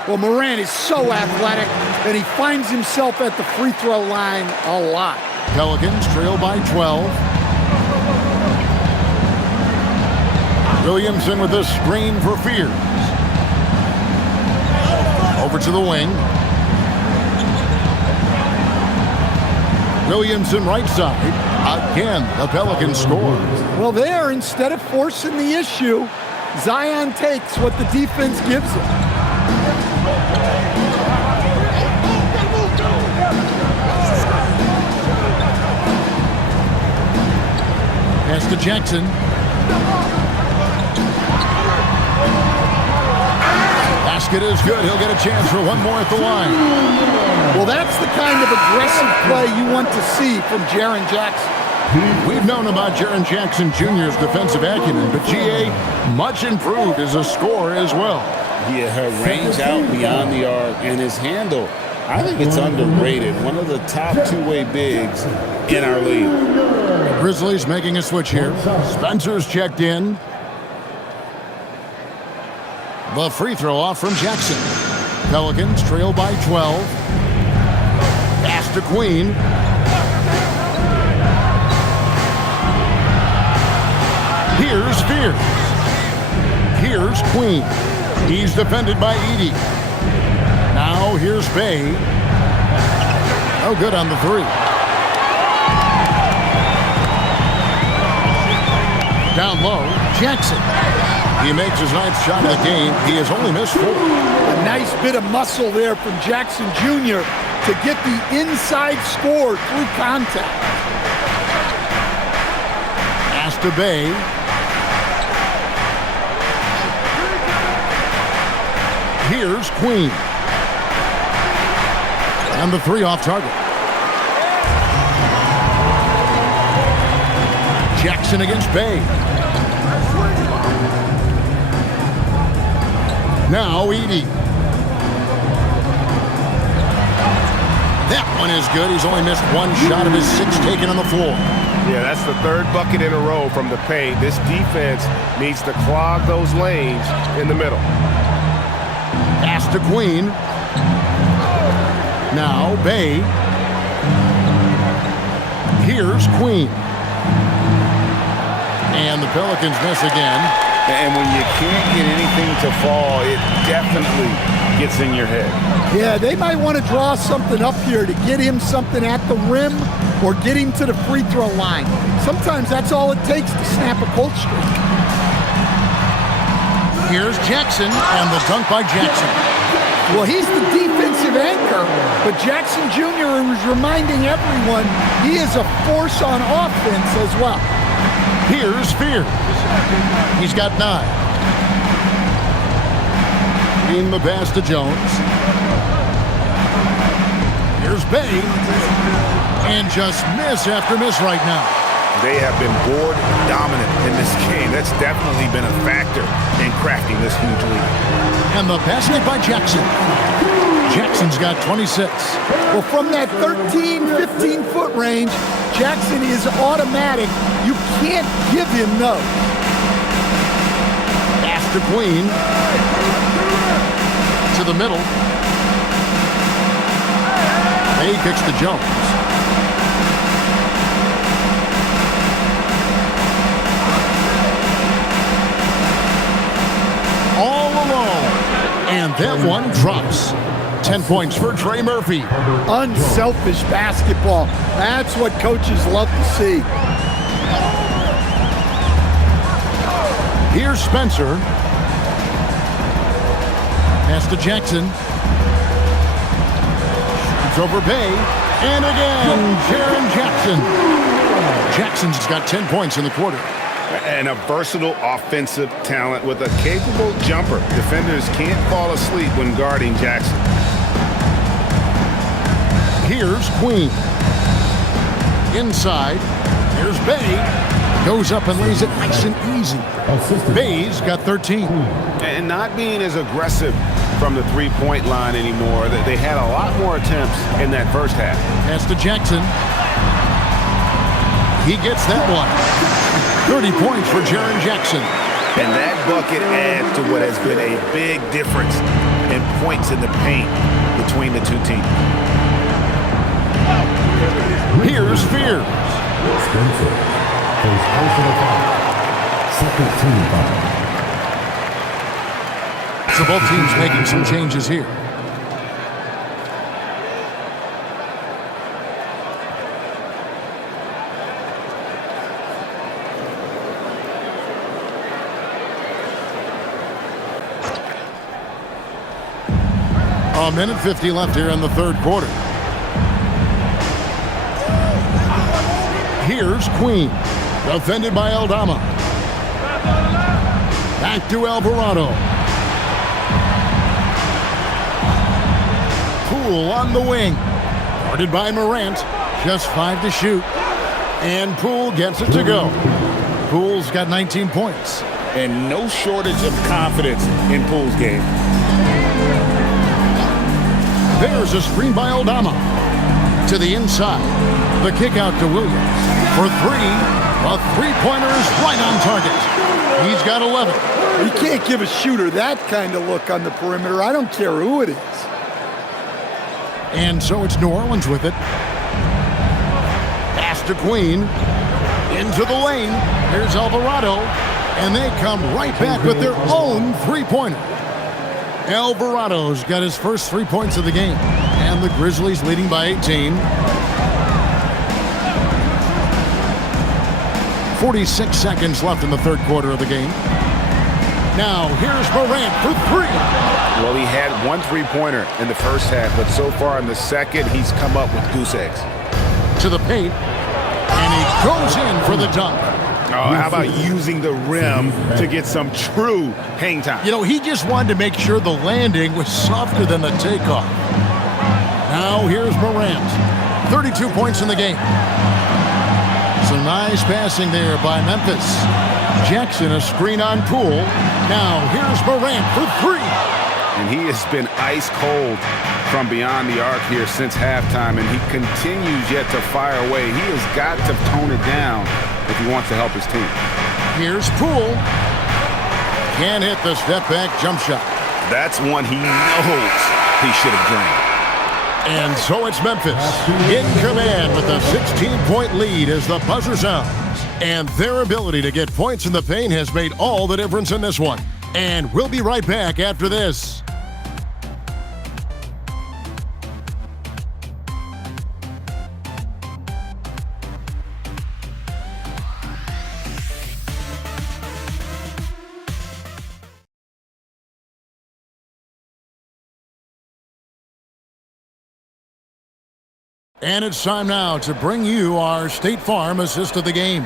Well, Morant is so athletic, and he finds himself at the free throw line a lot. Pelicans trail by 12. Williamson with a screen for Fears. Over to the wing. Williamson right side. Again, the Pelicans score. Well, there, instead of forcing the issue, Zion takes what the defense gives him. Pass to Jackson. Basket is good. He'll get a chance for one more at the line. Well, that's the kind of aggressive play you want to see from Jaren Jackson. We've known about Jaren Jackson Jr.'s defensive acumen, but G.A. much improved as a scorer as well. Yeah, her range out beyond the arc and his handle. I think it's underrated. One of the top two-way bigs in our league. The Grizzlies making a switch here. Spencer's checked in. The free throw off from Jackson. Pelicans trail by 12. Pass to Queen. Here's Fears. Here's Queen. He's defended by Edey. Now here's Bay. No good on the three. Down low, Jackson. He makes his 9th shot of the game. He has only missed 4. A nice bit of muscle there from Jackson Jr. to get the inside score through contact. Pass to Bay. Here's Queen. And the 3 off target. Jackson against Bay. Now Edey. That one is good. He's only missed 1 shot of his 6 taken on the floor. Yeah, that's the 3rd bucket in a row from the paint. This defense needs to clog those lanes in the middle. Pass to Queen. Now Bay. Here's Queen. And the Pelicans miss again. And when you can't get anything to fall, it definitely gets in your head. Yeah, they might want to draw something up here to get him something at the rim or get him to the free throw line. Sometimes that's all it takes to snap a cold streak. Here's Jackson and the dunk by Jackson. Well, he's the defensive anchor, but Jackson Jr. is reminding everyone he is a force on offense as well. Here's Fear. He's got 9. In the pass to Jones. Here's Bay. And just miss after miss right now. They have been board dominant in this game. That's definitely been a factor in crafting this huge lead. And the basket by Jackson. Jackson's got 26. Well, from that 13, 15-foot range, Jackson is automatic. You can't give him no. Pass to Queen. To the middle. Bay kicks to Jones. All alone. And that one drops. 10 points for Trey Murphy. Unselfish basketball. That's what coaches love to see. Here's Spencer. Pass to Jackson. Shoots over Bay. And again, Jaren Jackson. Jackson's got 10 points in the quarter. And a versatile offensive talent with a capable jumper. Defenders can't fall asleep when guarding Jackson. Here's Queen. Inside. Here's Bay. Goes up and lays it nice and easy. Bay's got 13. And not being as aggressive from the three-point line anymore. They had a lot more attempts in that first half. Pass to Jackson. He gets that one. 30 points for Jaren Jackson. And that bucket adds to what has been a big difference in points in the paint between the two teams. Here's Fears. Spencer plays personal foul. Second team foul. So both teams making some changes here. A minute 50 left here in the third quarter. Here's Queen. Defended by Aldama. Back to Alvarado. Poole on the wing. Guarded by Morant. Just 5 to shoot. And Poole gets it to go. Poole's got 19 points. And no shortage of confidence in Poole's game. There's a screen by Aldama. To the inside. The kick out to Williams. For 3. A three-pointer is right on target. He's got 11. You can't give a shooter that kind of look on the perimeter. I don't care who it is. And so it's New Orleans with it. Pass to Queen. Into the lane. Here's Alvarado. And they come right back with their own three-pointer. Alvarado's got his first 3 points of the game. And the Grizzlies leading by 18. 46 seconds left in the third quarter of the game. Now here's Morant for three. Well, he had one three-pointer in the first half, but so far in the second, he's come up with goose eggs. To the paint, and he goes in for the dunk. Oh, how about using the rim to get some true hang time? You know, he just wanted to make sure the landing was softer than the takeoff. Now here's Morant. 32 points in the game. Some nice passing there by Memphis. Jackson a screen on Poole. Now here's Morant for three. And he has been ice cold from beyond the arc here since halftime, and he continues yet to fire away. He has got to tone it down if he wants to help his team. Here's Poole. Can't hit the step-back jump shot. That's one he knows he should have drained. And so it's Memphis in command with a 16-point lead as the buzzer sounds. And their ability to get points in the paint has made all the difference in this one. And we'll be right back after this. And it's time now to bring you our State Farm assist of the game.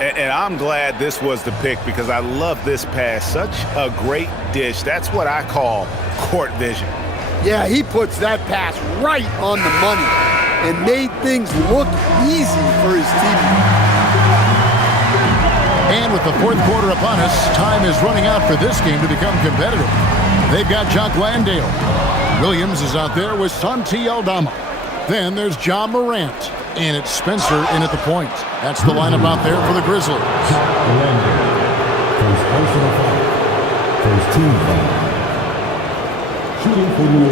And I'm glad this was the pick because I love this pass. Such a great dish. That's what I call court vision. Yeah, he puts that pass right on the money and made things look easy for his team. And with the fourth quarter upon us, time is running out for this game to become competitive. They've got Jock Landale. Williams is out there with Santi Aldama. Then there's John Morant, and it's Spencer in at the point. That's the lineup out there for the Grizzlies. First personal foul. First team foul. Shooting for New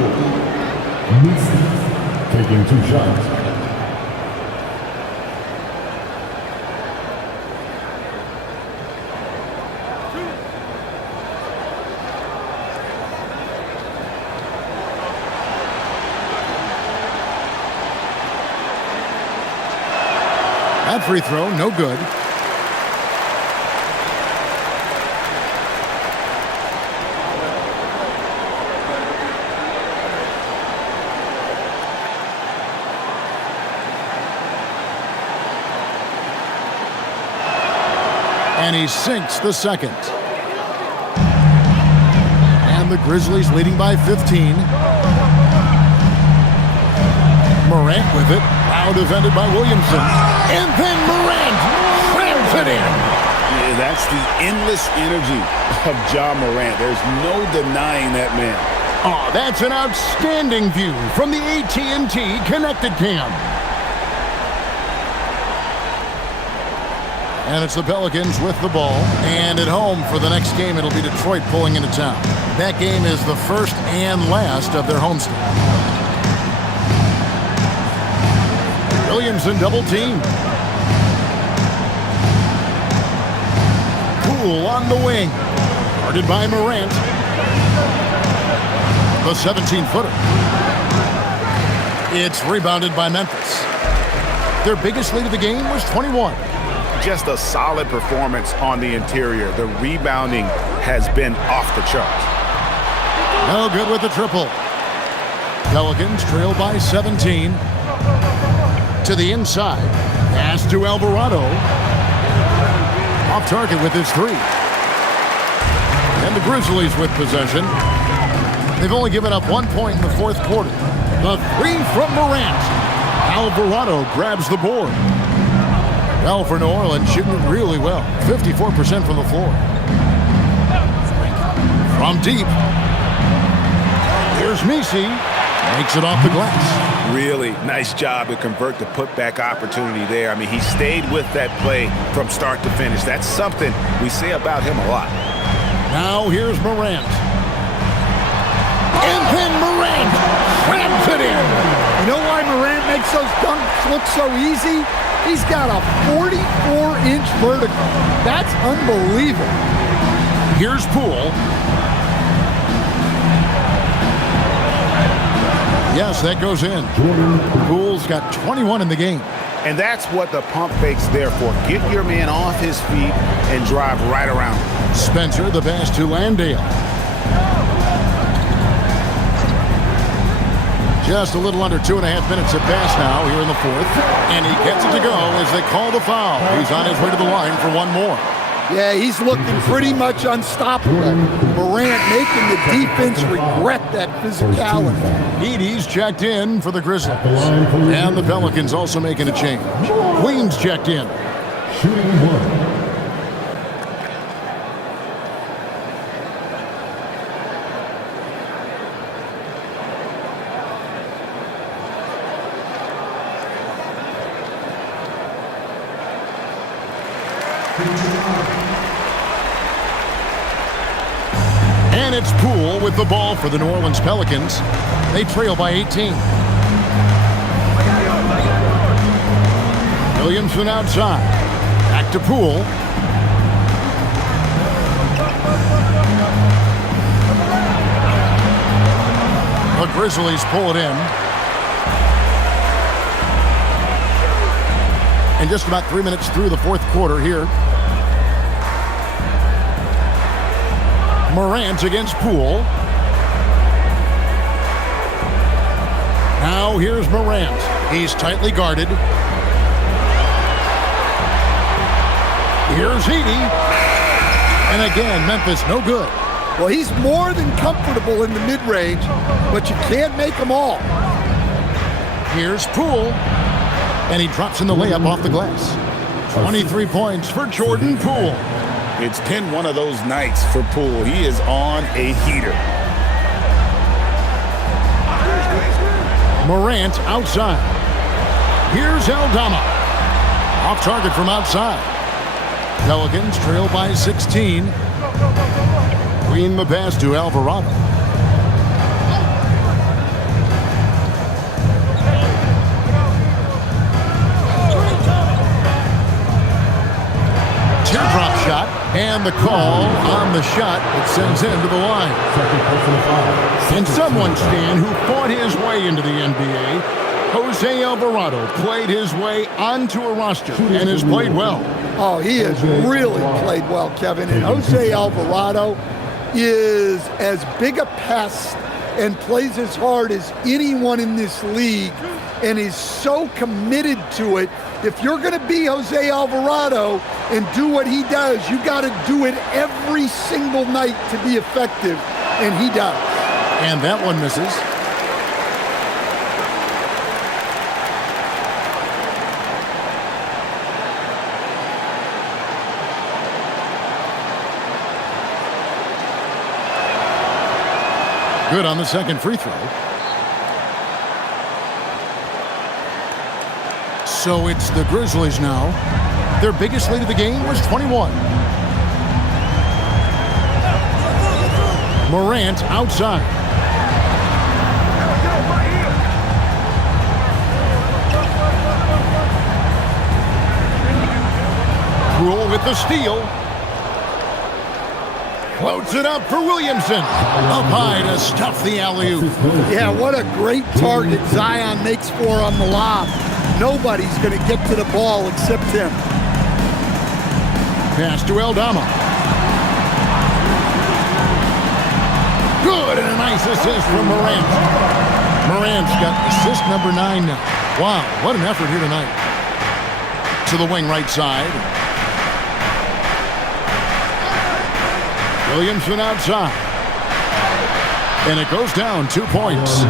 Orleans. Taking 2 shots. That free throw, no good. And he sinks the second. And the Grizzlies leading by 15. Morant with it. Now defended by Williamson. And then Morant slams it in. Yeah, that's the endless energy of John Morant. There's no denying that man. Oh, that's an outstanding view from the AT&T Connected Cam. And it's the Pelicans with the ball. And at home for the next game, it'll be Detroit pulling into town. That game is the first and last of their homestand. Williamson double team. Poole on the wing. Guarded by Morant. The 17-footer. It's rebounded by Memphis. Their biggest lead of the game was 21. Just a solid performance on the interior. The rebounding has been off the charts. No good with the triple. Pelicans trail by 17. To the inside. Pass to Alvarado. Off target with his three. And the Grizzlies with possession. They've only given up 1 point in the fourth quarter. The three from Morant. Alvarado grabs the board. Well, for New Orleans, shooting it really well. 54% from the floor. From deep. Here's Messi. Makes it off the glass. Really nice job to convert the putback opportunity there. I mean, he stayed with that play from start to finish. That's something we say about him a lot. Now here's Morant. And then Morant slams it in. You know why Morant makes those dunks look so easy? He's got a 44-inch vertical. That's unbelievable. Here's Poole. Yes, that goes in. Poole's got 21 in the game. And that's what the pump fake's there for. Get your man off his feet and drive right around him. Spencer, the pass to Landale. Just a little under 2.5 minutes of pass now here in the fourth. And he gets it to go as they call the foul. He's on his way to the line for one more. Yeah, he's looking pretty much unstoppable. Morant making the defense regret that physicality. Edie's checked in for the Grizzlies. And the Pelicans also making a change. Queen's checked in. Shooting 1. And it's Poole with the ball for the New Orleans Pelicans. They trail by 18. Williamson outside. Back to Poole. The Grizzlies pull it in. And just about 3 minutes through the fourth quarter here. Morant against Poole. Now here's Morant. He's tightly guarded. Here's Edie. And again, Memphis no good. Well, he's more than comfortable in the mid-range, but you can't make them all. Here's Poole. And he drops in the layup off the glass. 23 points for Jordan Poole. It's been one of those nights for Poole. He is on a heater. Morant outside. Here's Aldama. Off target from outside. Pelicans trail by 16. Queen the pass to Alvarado. Teardrop shot, and the call on the shot it sends him to the line. And someone, Stan, who fought his way into the NBA, Jose Alvarado, played his way onto a roster and has played well. Oh, he has really played well, Kevin. And Jose Alvarado is as big a pest and plays as hard as anyone in this league and is so committed to it. If you're going to be Jose Alvarado and do what he does, you got to do it every single night to be effective, and he does. And that one misses. Good on the second free throw. So it's the Grizzlies now. Their biggest lead of the game was 21. Morant outside. Poole with the steal. Floats it up for Williamson. Up high to stuff the alley-oop. Yeah, what a great target Zion makes for on the lob. Nobody's going to get to the ball except him. Pass to Aldama. Good, and a nice assist from Morant. Morant's got assist number 9 now. Wow, what an effort here tonight. To the wing right side. Williamson outside. And it goes down 2 points.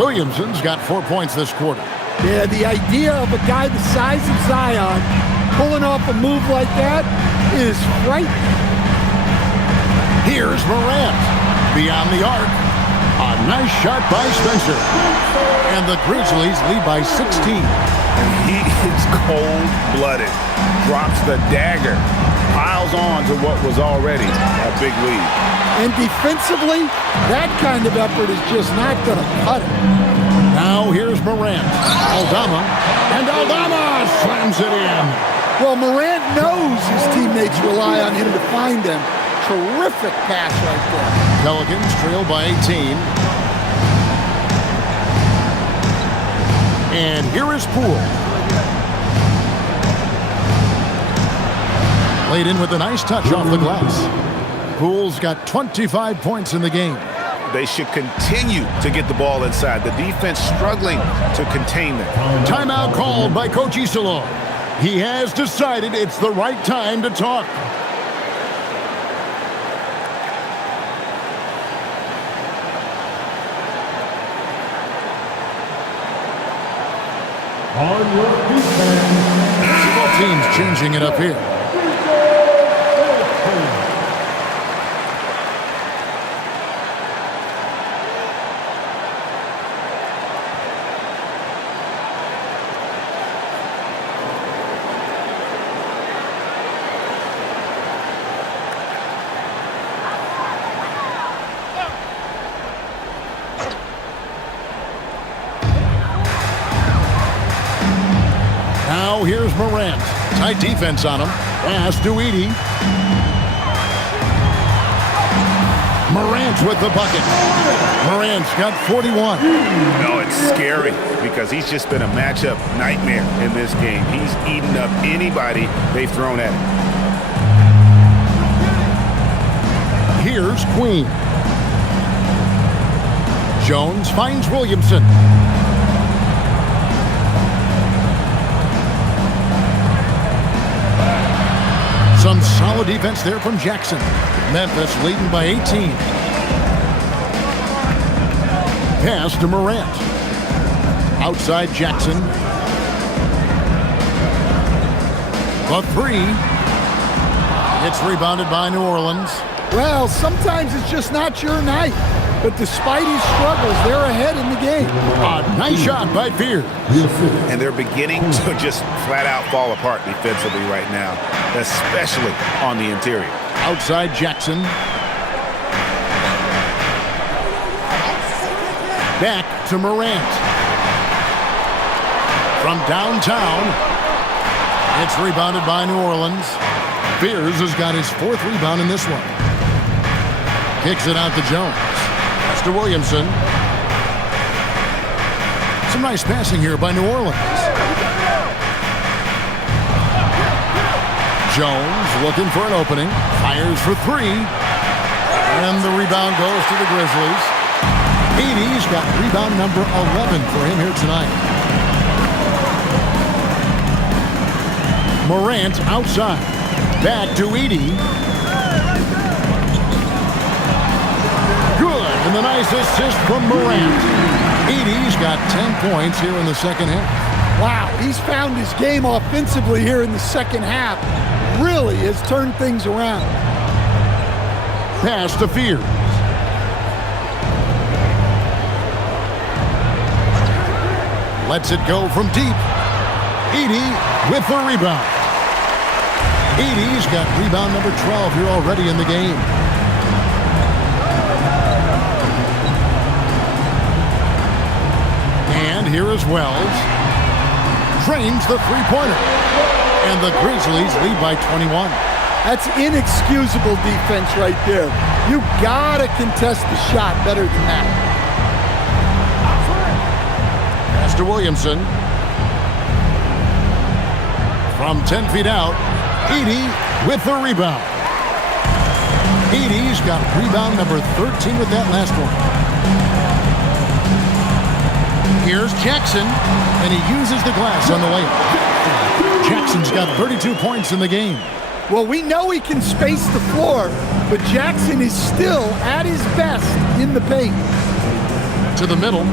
Williamson's got 4 points this quarter. Yeah, the idea of a guy the size of Zion pulling off a move like that is frightening. Here's Morant. Beyond the arc. A nice shot by Spencer. And the Grizzlies lead by 16. He is cold-blooded. Drops the dagger. Piles on to what was already a big lead. And defensively, that kind of effort is just not going to cut it. Now here's Morant. Aldama. And Aldama slams it in. Well, Morant knows his teammates rely on him to find them. Terrific pass right there. Pelicans trail by 18. And here is Poole. Laid in with a nice touch off the glass. Poole's got 25 points in the game. They should continue to get the ball inside. The defense struggling to contain them. Timeout called by Coach Isolo. He has decided it's the right time to talk. On your defense. Both teams changing it up here. Now here's Morant. Tight defense on him. Pass to Edey. Morant with the bucket. Morant's got 41. No, it's scary because he's just been a matchup nightmare in this game. He's eaten up anybody they've thrown at him. Here's Queen. Jones finds Williamson. Some solid defense there from Jackson. Memphis leading by 18. Pass to Morant. Outside Jackson. The three. It's rebounded by New Orleans. Well, sometimes it's just not your night. But despite his struggles, they're ahead in the game. A nice shot by Fears. And they're beginning to just flat out fall apart defensively right now, especially on the interior. Outside Jackson. Back to Morant. From downtown, it's rebounded by New Orleans. Fears has got his fourth rebound in this one. Kicks it out to Jones. That's to Williamson. Some nice passing here by New Orleans. Jones looking for an opening. Fires for three. And the rebound goes to the Grizzlies. Edey's got rebound number 11 for him here tonight. Morant outside. Back to Edey. Good. And the nice assist from Morant. Edey's got 10 points here in the second half. Wow, he's found his game offensively here in the second half. Really has turned things around. Pass to Fears. Lets it go from deep. Edey with the rebound. Edey's got rebound number 12 here already in the game. And here is Wells. Drains the three-pointer. And the Grizzlies lead by 21. That's inexcusable defense right there. You gotta contest the shot better than that. Pass to Williamson. From 10 feet out, Edey with the rebound. Edey's got rebound number 13 with that last one. Here's Jackson, and he uses the glass on the layup. Jackson's got 32 points in the game. Well, we know he can space the floor, but Jackson is still at his best in the paint. To the middle.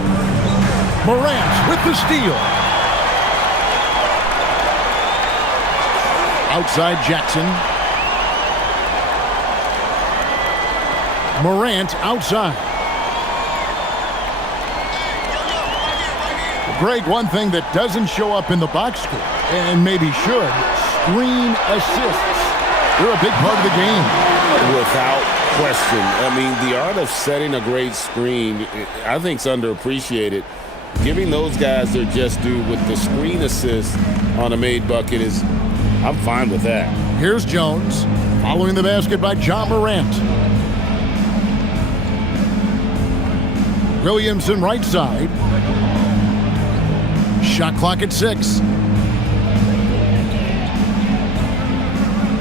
Morant with the steal. Outside Jackson. Morant outside. Greg, one thing that doesn't show up in the box score, and maybe should, screen assists. They're a big part of the game. Without question. I mean, the art of setting a great screen, I think, is underappreciated. Giving those guys their just due with the screen assist on a made bucket is, I'm fine with that. Here's Jones, following the basket by John Morant. Williamson right side. Shot clock at 6.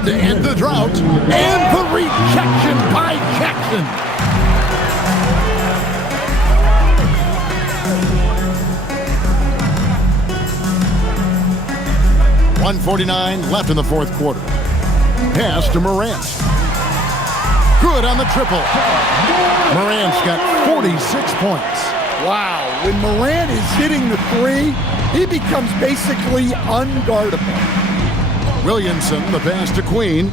to end the drought. And the rejection by Jackson. .149 left in the fourth quarter. Pass to Morant. Good on the triple. Morant's got 46 points. Wow, when Morant is hitting the three, he becomes basically unguardable. Williamson, the pass to Queen.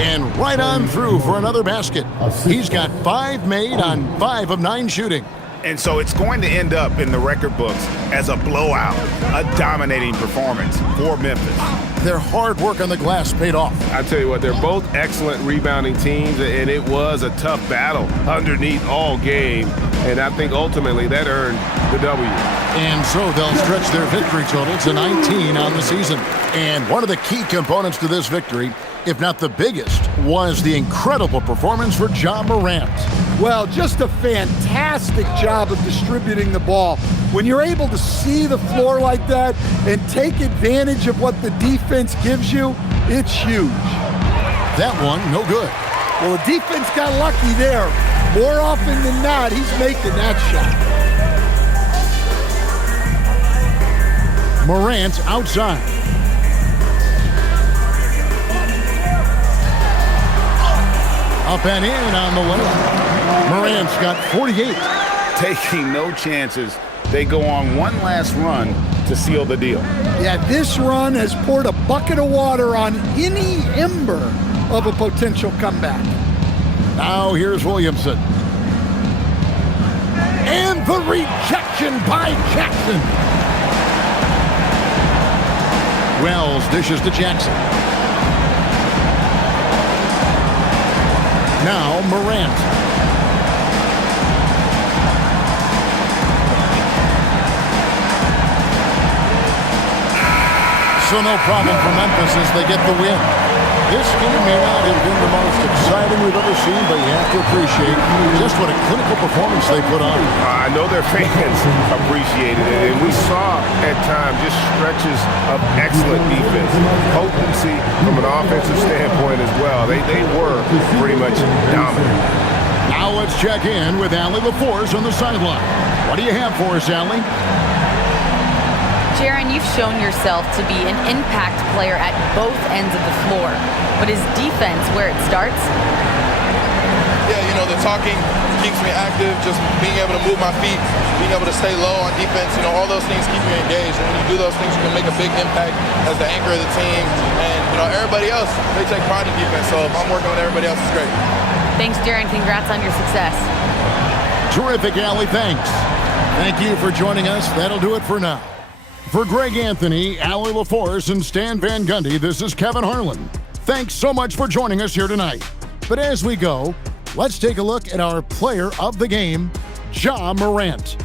And right on through for another basket. He's got 5 made on 5 of 9 shooting. And so it's going to end up in the record books as a blowout, a dominating performance for Memphis. Their hard work on the glass paid off. I tell you what, they're both excellent rebounding teams, and it was a tough battle underneath all game. And I think ultimately that earned the W. And so they'll stretch their victory total to 19 on the season. And one of the key components to this victory, if not the biggest, was the incredible performance for Ja Morant. Well, just a fantastic job of distributing the ball. When you're able to see the floor like that and take advantage of what the defense gives you, it's huge. That one, no good. Well, the defense got lucky there. More often than not, he's making that shot. Morant outside. Up and in on the layup. Morant's got 48. Taking no chances. They go on one last run to seal the deal. Yeah, this run has poured a bucket of water on any ember of a potential comeback. Now here's Williamson. And the rejection by Jackson. Wells dishes to Jackson. Now Morant. So no problem for Memphis as they get the win. This game may not have been the most exciting we've ever seen, but you have to appreciate just what a clinical performance they put on. I know their fans appreciated it, and we saw at times just stretches of excellent defense, potency from an offensive standpoint as well. They were pretty much dominant. Now let's check in with Allie LaForce on the sideline. What do you have for us, Allie? Jaron, you've shown yourself to be an impact player at both ends of the floor. But is defense where it starts? Yeah, you know, the talking keeps me active, just being able to move my feet, being able to stay low on defense, you know, all those things keep you engaged. And when you do those things, you can make a big impact as the anchor of the team. And, you know, everybody else, they take pride in defense. So if I'm working with everybody else, it's great. Thanks, Jaron. Congrats on your success. Terrific, Allie. Thanks. Thank you for joining us. That'll do it for now. For Greg Anthony, Allie LaForce, and Stan Van Gundy, this is Kevin Harlan. Thanks so much for joining us here tonight. But as we go, let's take a look at our player of the game, Ja Morant.